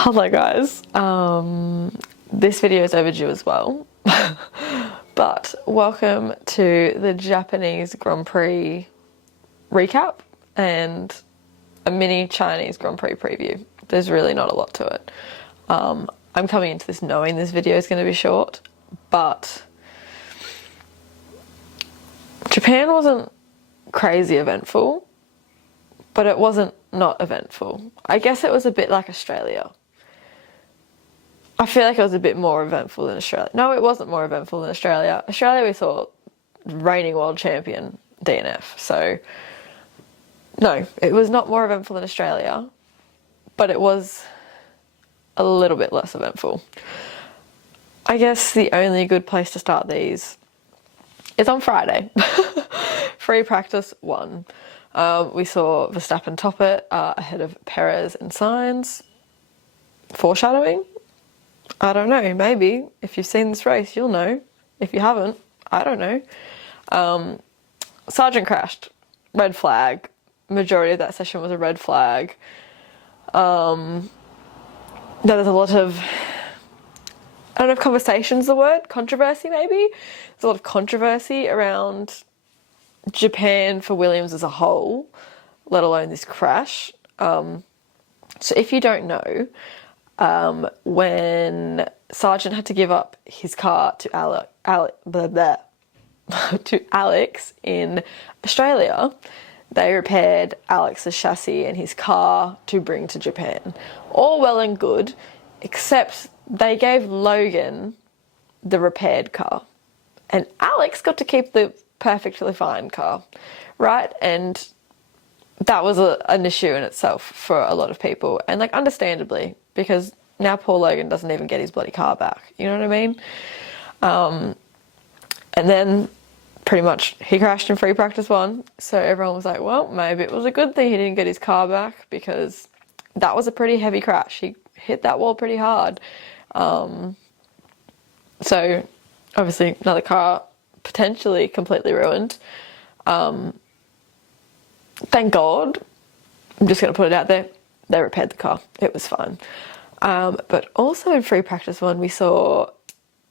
Hello guys, this video is overdue as well, but welcome to the Japanese Grand Prix recap and a mini Chinese Grand Prix preview. There's really not a lot to it. I'm coming into this knowing this video is going to be short, but Japan wasn't crazy eventful, but it wasn't not eventful. I guess it was a bit like Australia. I feel like it was a bit more eventful than Australia. No, it wasn't more eventful than Australia. Australia, we saw reigning world champion DNF. So, no, it was not more eventful than Australia, but it was a little bit less eventful. I guess the only good place to start these is on Friday. Free practice 1. We saw Verstappen top it ahead of Perez and Sainz. Foreshadowing? I don't know, maybe. If you've seen this race, you'll know. If you haven't, I don't know. Sargent crashed. Red flag. Majority of that session was a red flag. There was a lot of, I don't know if conversation's the word, controversy maybe? There's a lot of controversy around Japan for Williams as a whole, let alone this crash. So if you don't know, when Sargent had to give up his car to to Alex in Australia, they repaired Alex's chassis and his car to bring to Japan. All well and good, except they gave Logan the repaired car. And Alex got to keep the perfectly fine car, right? And that was an issue in itself for a lot of people. And like, understandably, because now poor Logan doesn't even get his bloody car back. You know what I mean? And then pretty much he crashed in free practice 1. So everyone was like, well, maybe it was a good thing he didn't get his car back, because that was a pretty heavy crash. He hit that wall pretty hard. So obviously another car potentially completely ruined. Thank God, I'm just going to put it out there, they repaired the car. It was fine. But also in free practice 1, we saw,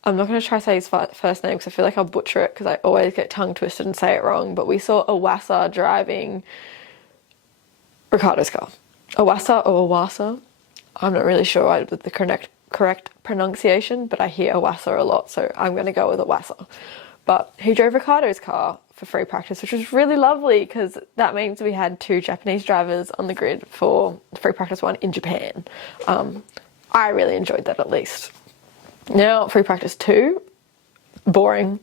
I'm not going to try to say his first name because I feel like I'll butcher it because I always get tongue twisted and say it wrong, but we saw Iwasa driving Ricciardo's car. Iwasa or Iwasa? I'm not really sure with the correct pronunciation, but I hear Iwasa a lot, so I'm going to go with Iwasa. But he drove Ricciardo's car for free practice, which was really lovely because that means we had 2 Japanese drivers on the grid for free practice 1 in Japan. I really enjoyed that, at least. Now, free practice 2, boring.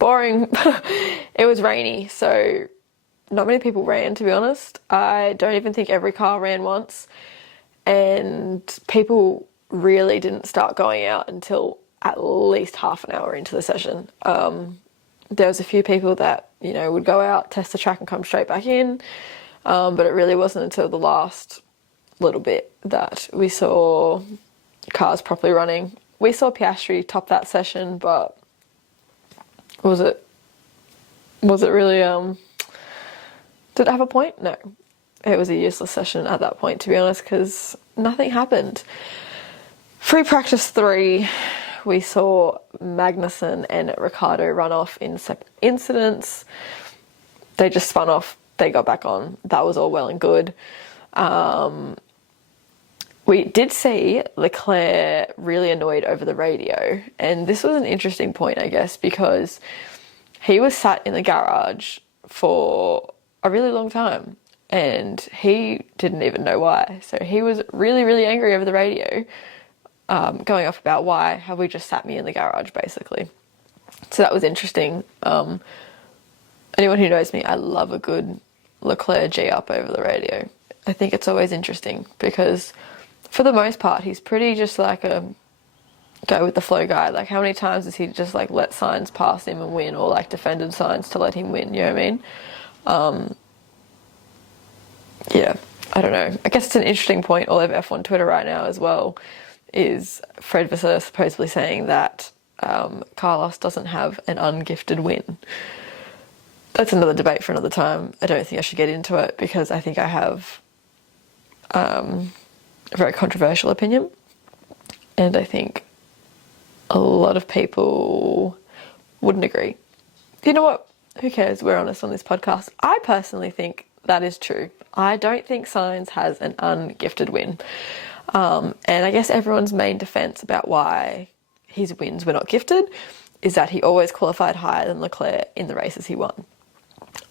It was rainy, so not many people ran, to be honest. I don't even think every car ran once, and people really didn't start going out until at least half an hour into the session. There was a few people that, you know, would go out, test the track and come straight back in. But it really wasn't until the last little bit that we saw cars properly running. We saw Piastri top that session, but was it really, did it have a point? No. It was a useless session at that point, to be honest, because nothing happened. Free practice 3, we saw Magnussen and Ricciardo run off in separate incidents. They just spun off, they got back on. That was all well and good. We did see Leclerc really annoyed over the radio, and this was an interesting point, I guess, because he was sat in the garage for a really long time and he didn't even know why. So he was really, really angry over the radio, going off about, why have we just sat me in the garage, basically. So that was interesting. Anyone who knows me, I love a good Leclerc G-up over the radio. I think it's always interesting because for the most part, he's pretty just like a go with the flow guy. Like, how many times has he just like let Sainz pass him and win, or like defended Sainz to let him win, you know what I mean? Yeah, I don't know. I guess it's an interesting point all over F1 Twitter right now as well, is Fred Vasseur supposedly saying that Carlos doesn't have an ungifted win. That's another debate for another time. I don't think I should get into it because I think I have a very controversial opinion. And I think a lot of people wouldn't agree. You know what? Who cares? We're honest on this podcast. I personally think that is true. I don't think Sainz has an ungifted win. And I guess everyone's main defense about why his wins were not gifted is that he always qualified higher than Leclerc in the races he won.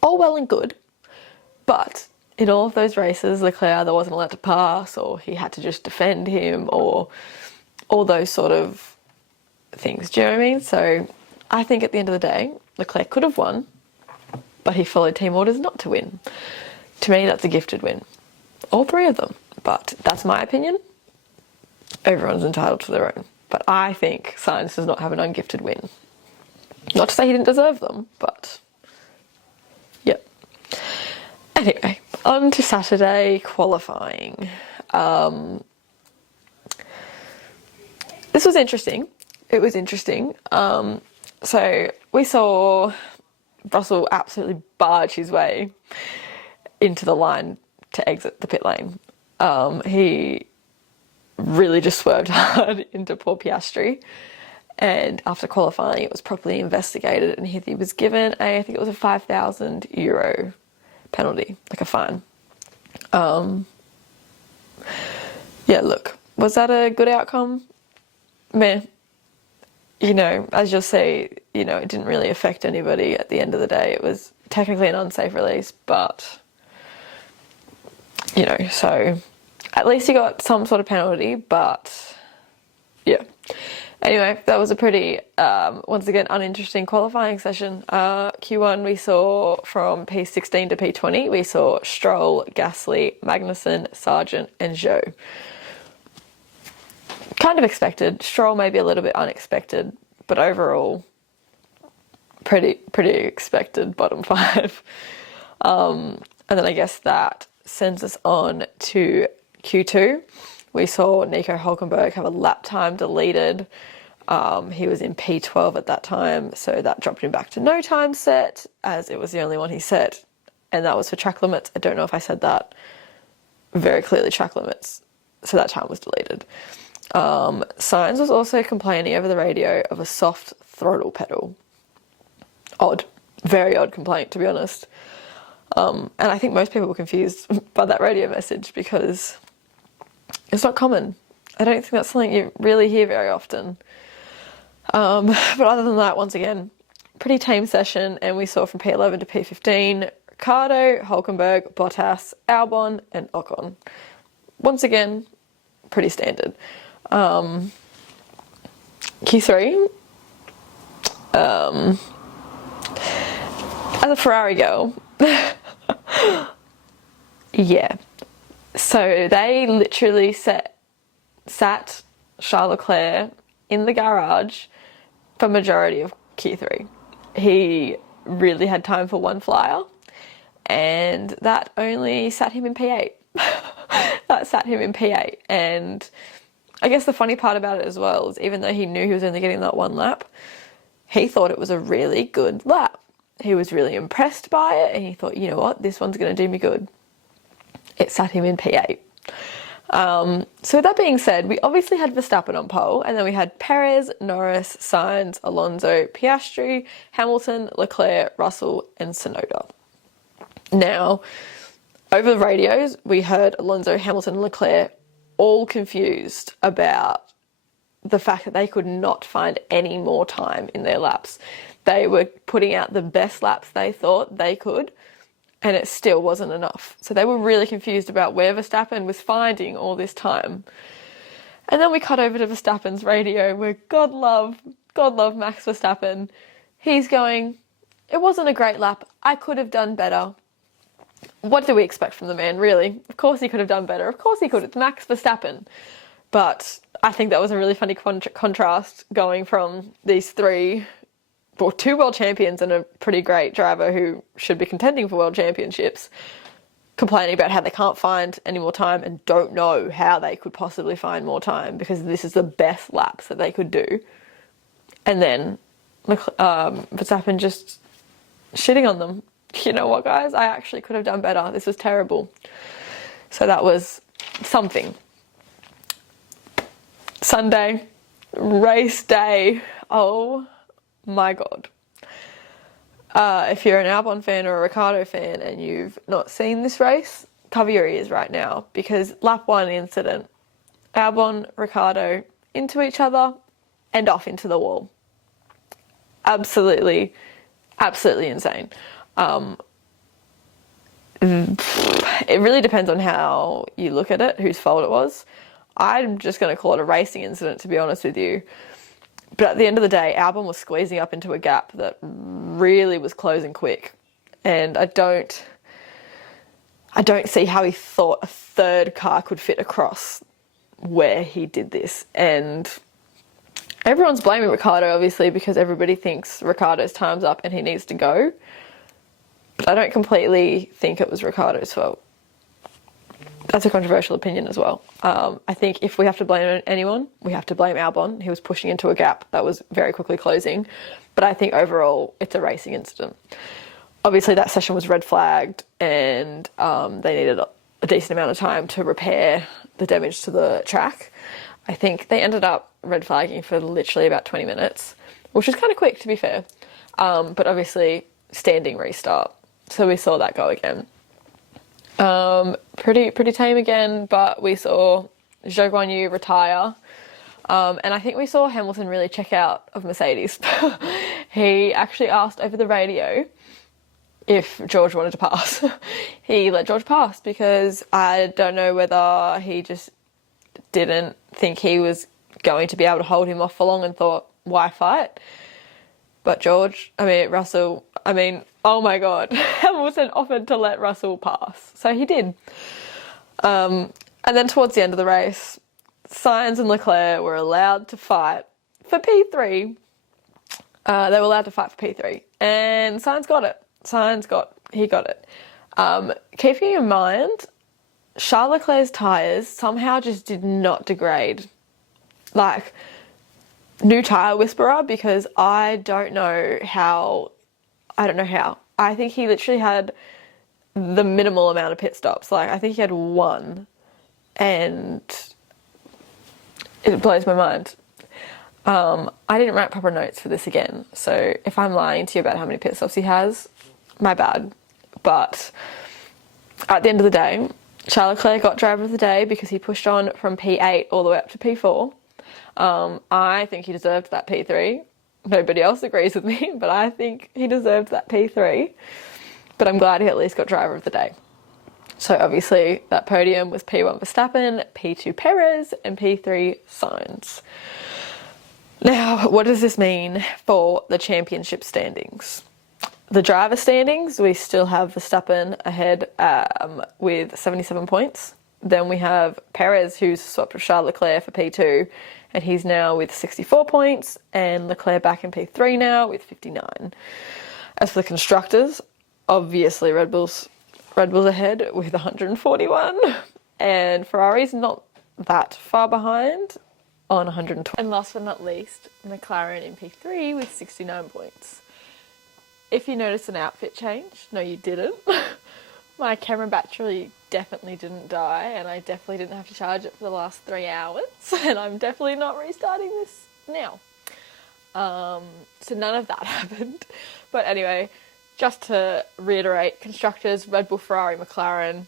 All well and good, but in all of those races, Leclerc either wasn't allowed to pass, or he had to just defend him, or all those sort of things. Do you know what I mean? So I think at the end of the day, Leclerc could have won, but he followed team orders not to win. To me, that's a gifted win. All three of them. But that's my opinion. Everyone's entitled to their own. But I think Sainz does not have an ungifted win. Not to say he didn't deserve them, but yep. Anyway, on to Saturday qualifying. This was interesting. It was interesting. So we saw Russell absolutely barge his way into the line to exit the pit lane. He really just swerved hard into poor Piastri, and after qualifying it was properly investigated and he was given I think it was a €5,000 penalty, like a fine. Yeah, look, was that a good outcome? Meh. You know, as you'll see, you know, it didn't really affect anybody at the end of the day. It was technically an unsafe release, but you know, so at least he got some sort of penalty, but yeah. Anyway, that was a pretty, once again, uninteresting qualifying session. Q1 we saw from P16 to P20, we saw Stroll, Gasly, Magnussen, Sargent and Zhou. Kind of expected. Stroll maybe a little bit unexpected, but overall pretty expected bottom five. And then I guess that sends us on to Q2. We saw Nico Hülkenberg have a lap time deleted. He was in P12 at that time, so that dropped him back to no time set, as it was the only one he set, and that was for track limits. I don't know if I said that. Very clearly track limits, so that time was deleted. Sainz was also complaining over the radio of a soft throttle pedal. Odd. Very odd complaint, to be honest. And I think most people were confused by that radio message because it's not common. I don't think that's something you really hear very often. But other than that, once again, pretty tame session, and we saw from P11 to P15, Ricciardo, Hülkenberg, Bottas, Albon and Ocon. Once again, pretty standard. Q3, as a Ferrari girl, yeah. So they literally sat Charles Leclerc in the garage for majority of Q3. He really had time for one flyer, and that only sat him in P8. That sat him in P8, and I guess the funny part about it as well is even though he knew he was only getting that one lap, he thought it was a really good lap. He was really impressed by it, and he thought, you know what, this one's going to do me good. It sat him in P8. So with that being said, we obviously had Verstappen on pole, and then we had Perez, Norris, Sainz, Alonso, Piastri, Hamilton, Leclerc, Russell and Tsunoda. Now, over the radios, we heard Alonso, Hamilton and Leclerc all confused about the fact that they could not find any more time in their laps. They were putting out the best laps they thought they could, and it still wasn't enough. So they were really confused about where Verstappen was finding all this time. And then we cut over to Verstappen's radio where God love Max Verstappen. He's going, it wasn't a great lap. I could have done better. What do we expect from the man, really? Of course he could have done better. Of course he could. It's Max Verstappen. But I think that was a really funny contrast going from these two world champions and a pretty great driver who should be contending for world championships, complaining about how they can't find any more time and don't know how they could possibly find more time because this is the best laps that they could do. And then Verstappen just shitting on them. You know what, guys? I actually could have done better. This was terrible. So that was something. Sunday, race day. Oh my God. If you're an Albon fan or a Ricciardo fan and you've not seen this race, cover your ears right now, because lap 1 incident, Albon, Ricciardo into each other and off into the wall. Absolutely insane. It really depends on how you look at it, whose fault it was. I'm just going to call it a racing incident, to be honest with you. But at the end of the day, Albon was squeezing up into a gap that really was closing quick. And I don't see how he thought a third car could fit across where he did this. And everyone's blaming Ricciardo, obviously, because everybody thinks Ricciardo's time's up and he needs to go. But I don't completely think it was Ricciardo's fault. That's a controversial opinion as well. I think if we have to blame anyone, we have to blame Albon. He was pushing into a gap that was very quickly closing. But I think overall, it's a racing incident. Obviously, that session was red flagged and they needed a decent amount of time to repair the damage to the track. I think they ended up red flagging for literally about 20 minutes, which is kind of quick, to be fair. But obviously, standing restart. So we saw that go again. Pretty tame again, but we saw Zhou Guanyu retire. And I think we saw Hamilton really check out of Mercedes. He actually asked over the radio if George wanted to pass. He let George pass because I don't know whether he just didn't think he was going to be able to hold him off for long and thought, why fight? But Russell, oh my God, Hamilton offered to let Russell pass. So he did. And then towards the end of the race, Sainz and Leclerc were allowed to fight for P3. They were allowed to fight for P3. And Sainz got it. He got it. Keeping in mind, Charles Leclerc's tyres somehow just did not degrade. Like, new tyre whisperer, because I don't know how. I think he literally had the minimal amount of pit stops. Like, I think he had one, and it blows my mind. I didn't write proper notes for this again, so if I'm lying to you about how many pit stops he has, my bad. But at the end of the day, Charles Leclerc got driver of the day because he pushed on from P8 all the way up to P4. I think he deserved that P3. Nobody else agrees with me, but I think he deserved that P3. But I'm glad he at least got driver of the day. So obviously that podium was P1 Verstappen, P2 Perez, and P3 Sainz. Now, what does this mean for the championship standings? The driver standings, we still have Verstappen ahead with 77 points. Then we have Perez, who's swapped with Charles Leclerc for P2, and he's now with 64 points, and Leclerc back in P3 now with 59. As for the constructors, obviously Red Bull's ahead with 141, and Ferrari's not that far behind on 120. And last but not least, McLaren in P3 with 69 points. If you noticed an outfit change, no you didn't. My camera battery definitely didn't die, and I definitely didn't have to charge it for the last 3 hours, and I'm definitely not restarting this now. So none of that happened. But anyway, just to reiterate, constructors, Red Bull, Ferrari, McLaren.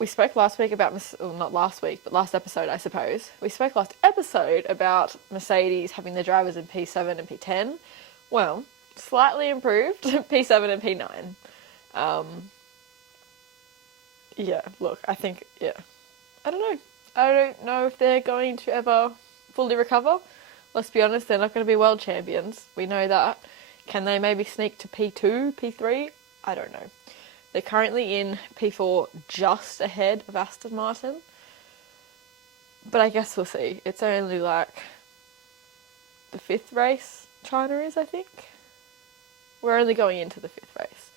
We spoke last week about, not last week, but last episode, I suppose. We spoke last episode about Mercedes having their drivers in P7 and P10. Well, slightly improved, P7 and P9. Yeah, look, I think, yeah. I don't know if they're going to ever fully recover. Let's be honest, they're not going to be world champions. We know that. Can they maybe sneak to P2, P3? I don't know. They're currently in P4 just ahead of Aston Martin. But I guess we'll see. It's only like the 5th race China is, I think. We're only going into the 5th race.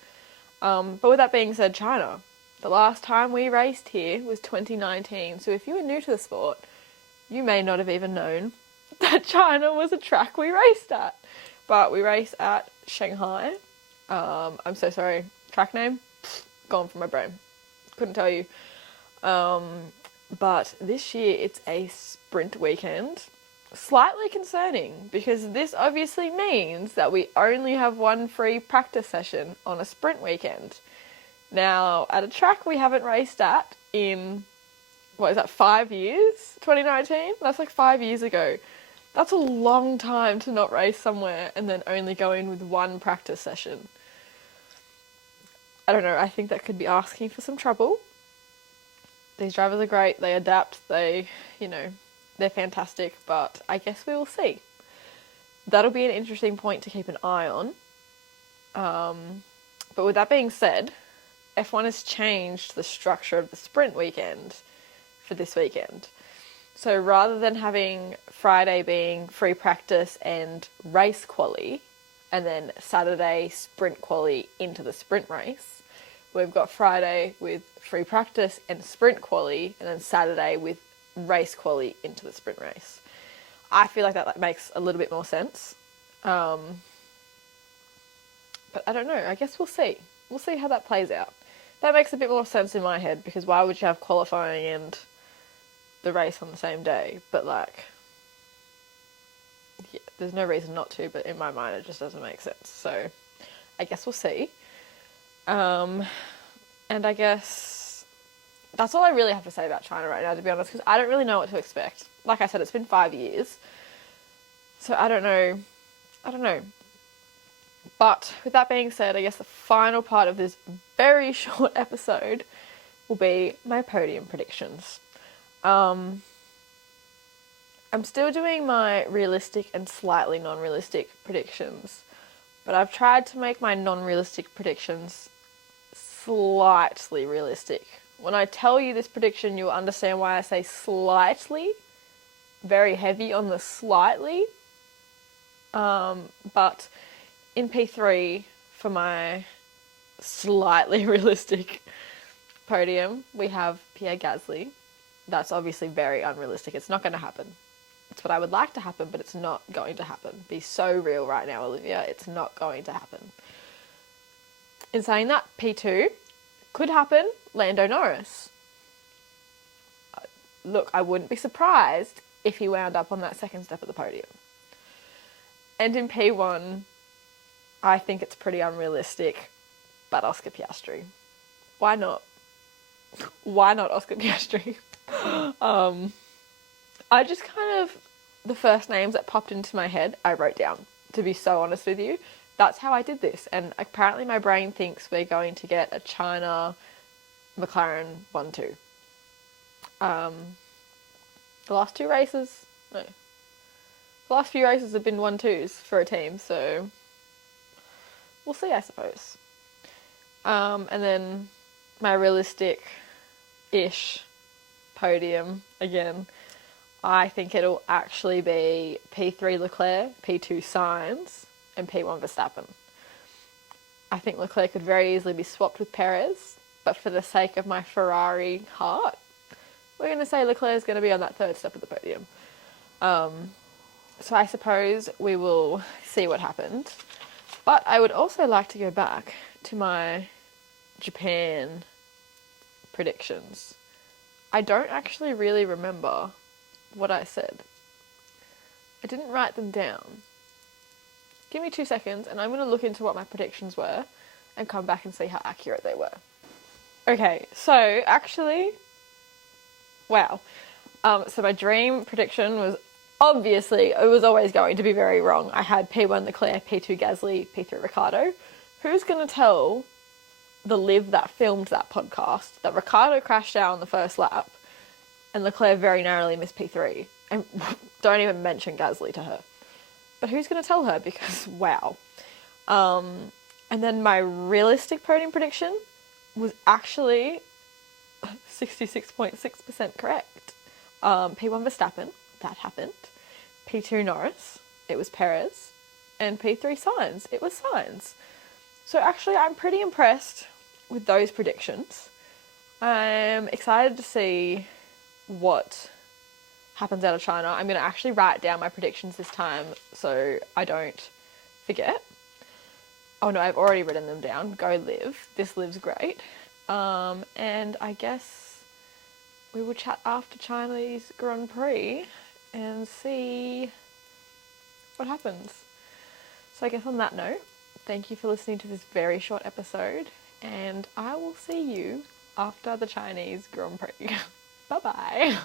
But with that being said, China. The last time we raced here was 2019. So if you were new to the sport, you may not have even known that China was a track we raced at. But we raced at Shanghai. I'm so sorry. Track name? Gone from my brain. Couldn't tell you. But this year it's a sprint weekend. Slightly concerning because this obviously means that we only have one free practice session on a sprint weekend. Now, at a track we haven't raced at in, 5 years? 2019? That's like 5 years ago. That's a long time to not race somewhere and then only go in with one practice session. I don't know, I think that could be asking for some trouble. These drivers are great, they adapt, they're fantastic, but I guess we will see. That'll be an interesting point to keep an eye on. But with that being said, F1 has changed the structure of the sprint weekend for this weekend. So rather than having Friday being free practice and race quali, and then Saturday sprint quali into the sprint race, we've got Friday with free practice and sprint quali, and then Saturday with race quali into the sprint race. I feel like that makes a little bit more sense. But I don't know, I guess we'll see. We'll see how that plays out. That makes a bit more sense in my head, because why would you have qualifying and the race on the same day? But there's no reason not to, but in my mind it just doesn't make sense. So I guess we'll see. And I guess that's all I really have to say about China right now, to be honest, because I don't really know what to expect. Like I said, it's been 5 years. So I don't know. But with that being said, I guess the final part of this very short episode will be my podium predictions. I'm still doing my realistic and slightly non-realistic predictions, but I've tried to make my non-realistic predictions slightly realistic. When I tell you this prediction, you'll understand why I say slightly, very heavy on the slightly. But in P3, for my slightly realistic podium, we have Pierre Gasly. That's obviously very unrealistic. It's not going to happen. It's what I would like to happen, but it's not going to happen. Be so real right now, Olivia. It's not going to happen. In saying that, P2 could happen, Lando Norris. Look, I wouldn't be surprised if he wound up on that second step of the podium. And in P1, I think it's pretty unrealistic, but Oscar Piastri. Why not? Why not Oscar Piastri? I just the first names that popped into my head, I wrote down, to be so honest with you. That's how I did this. And apparently my brain thinks we're going to get a China McLaren 1-2. The last few races have been 1-2s for a team, so we'll see, I suppose. And then my realistic-ish podium, again, I think it'll actually be P3 Leclerc, P2 Sainz, and P1 Verstappen. I think Leclerc could very easily be swapped with Perez, but for the sake of my Ferrari heart, we're going to say Leclerc's going to be on that third step of the podium. So I suppose we will see what happened. But I would also like to go back to my Japan predictions. I don't actually really remember what I said. I didn't write them down. Give me 2 seconds and I'm going to look into what my predictions were and come back and see how accurate they were. Okay, so actually, wow. So my dream prediction was obviously, it was always going to be very wrong. I had P1 Leclerc, P2 Gasly, P3 Ricciardo. Who's going to tell the Liv that filmed that podcast that Ricciardo crashed out on the first lap and Leclerc very narrowly missed P3? And don't even mention Gasly to her. But who's going to tell her? Because, wow. And then my realistic podium prediction was actually 66.6% correct. P1 Verstappen, that happened. P2 Norris, it was Perez. And P3 Sainz, it was Sainz. So actually, I'm pretty impressed with those predictions. I'm excited to see what happens out of China. I'm going to actually write down my predictions this time so I don't forget. Oh no, I've already written them down. Go Liv. This Liv's great. And I guess we will chat after Chinese Grand Prix and see what happens. So I guess on that note, thank you for listening to this very short episode, and I will see you after the Chinese Grand Prix. Bye bye.